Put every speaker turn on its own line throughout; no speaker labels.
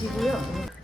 주시고요.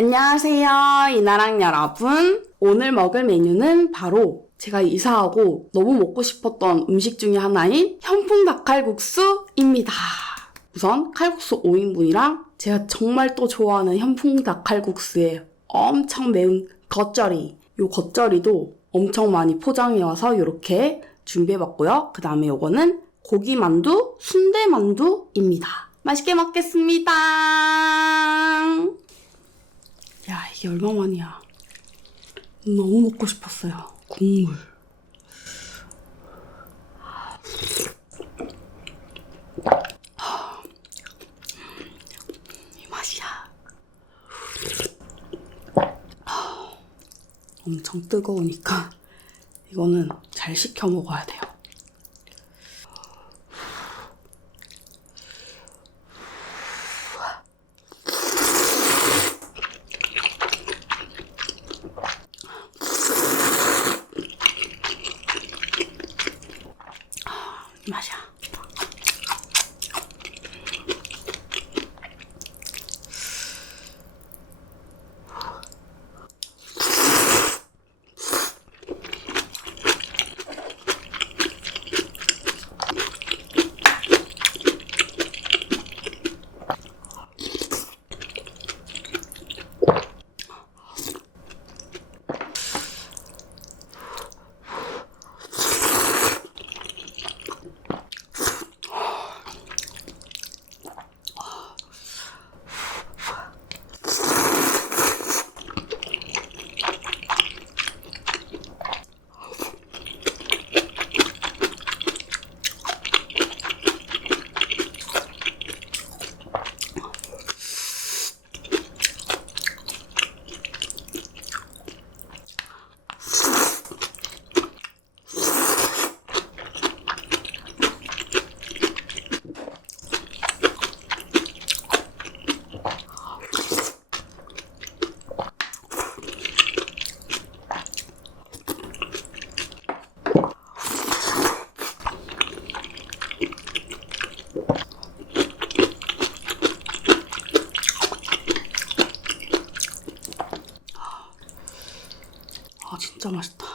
안녕하세요, 이나랑 여러분. 오늘 먹을 메뉴는 바로 제가 이사하고 너무 먹고 싶었던 음식 중에 하나인 현풍 닭칼국수입니다. 우선 칼국수 5인분이랑 제가 정말 또 좋아하는 현풍 닭칼국수에 엄청 매운 겉절이. 요 겉절이도 엄청 많이 포장해 와서 이렇게 준비해봤고요. 그 다음에 요거는 고기만두, 순대만두입니다. 맛있게 먹겠습니다. 야, 이게 얼마만이야. 너무 먹고 싶었어요. 국물. 이 맛이야. 엄청 뜨거우니까 이거는 잘 식혀 먹어야 돼 요. 이 맛이 진짜 맛있다.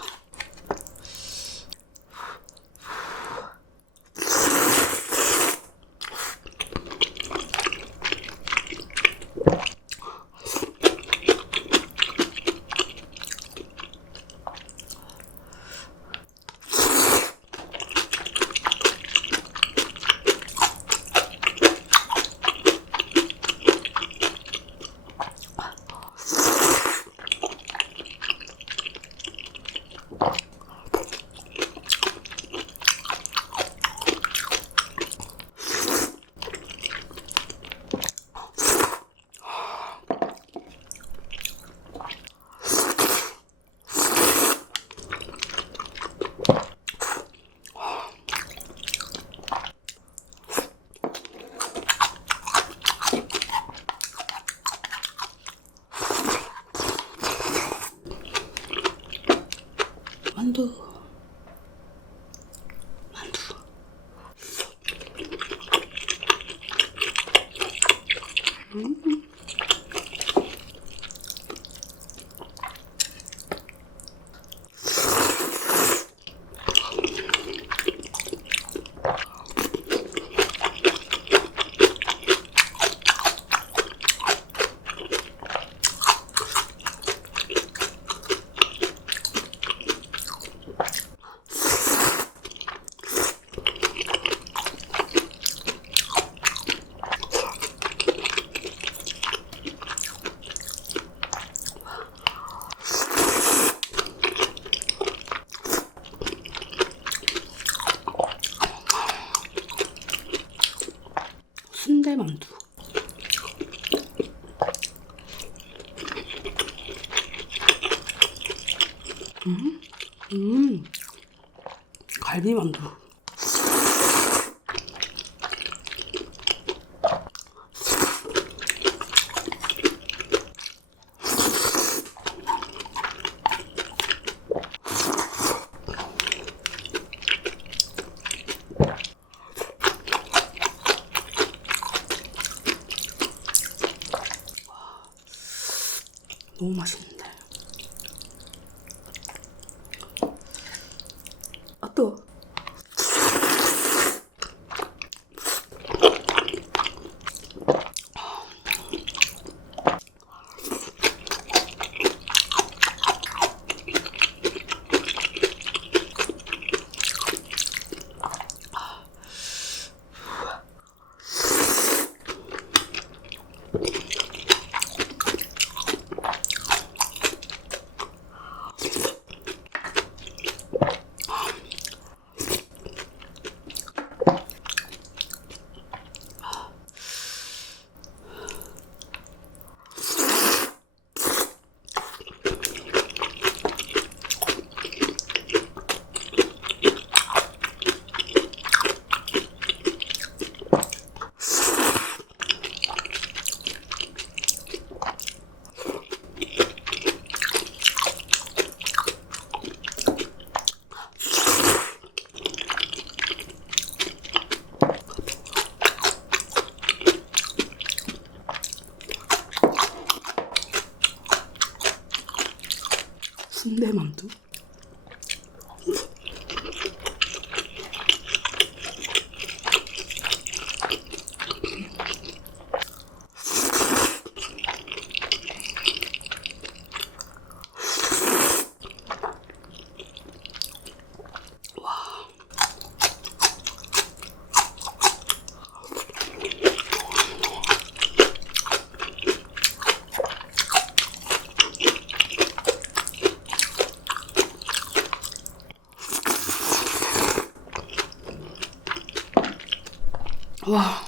갈비 만두. 너무 맛있는데. 아, 또. 순대 만두. 와.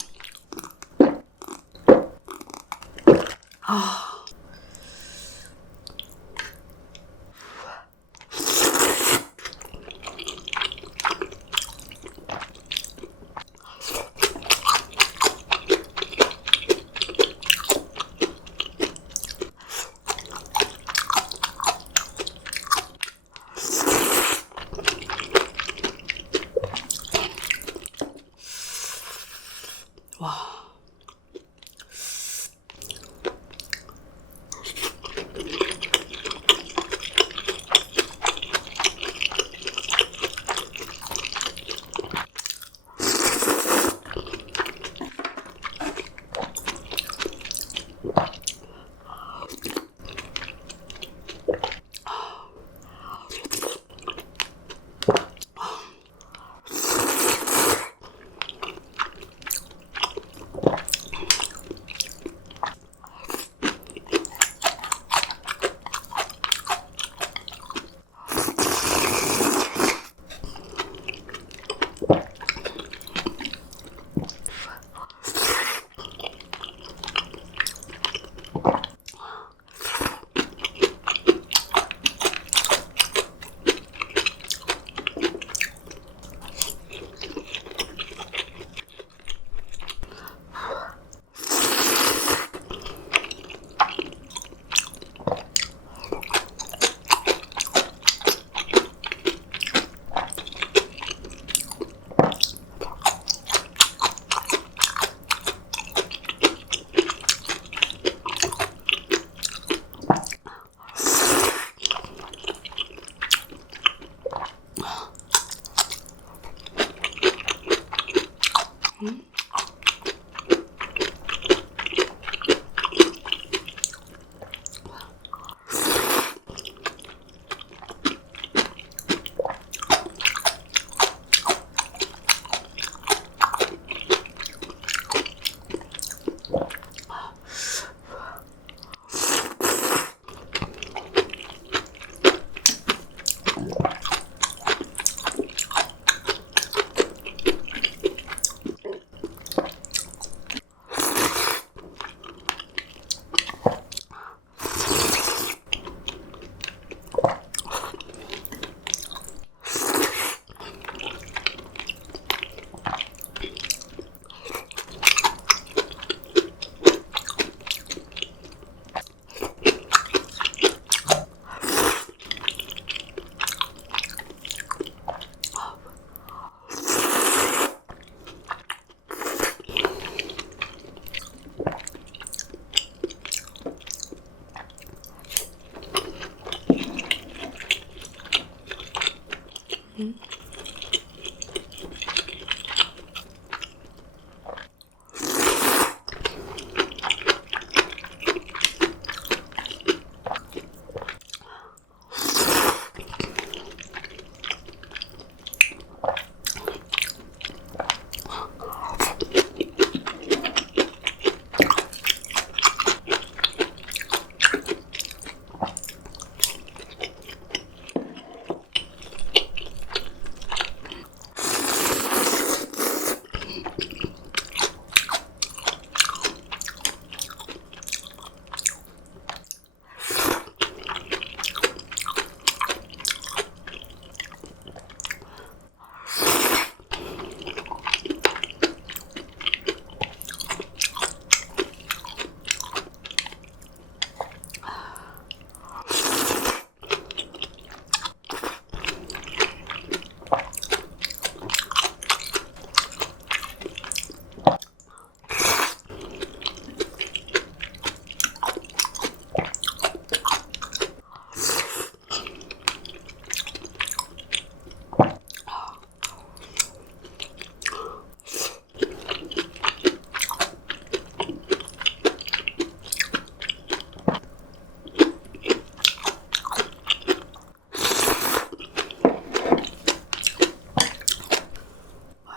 Mm-hmm.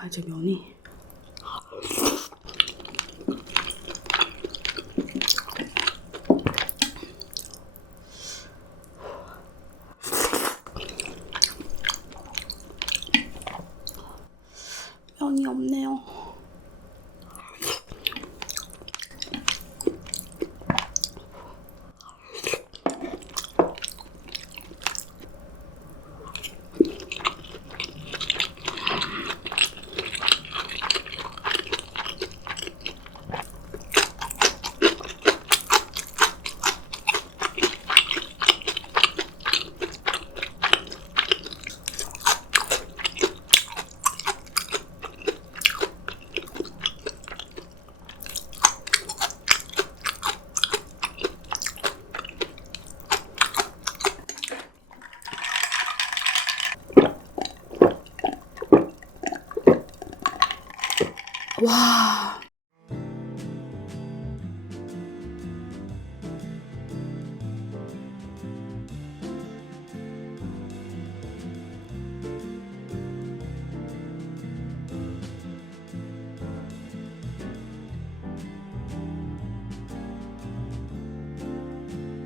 아 면이 면이 없네요. 와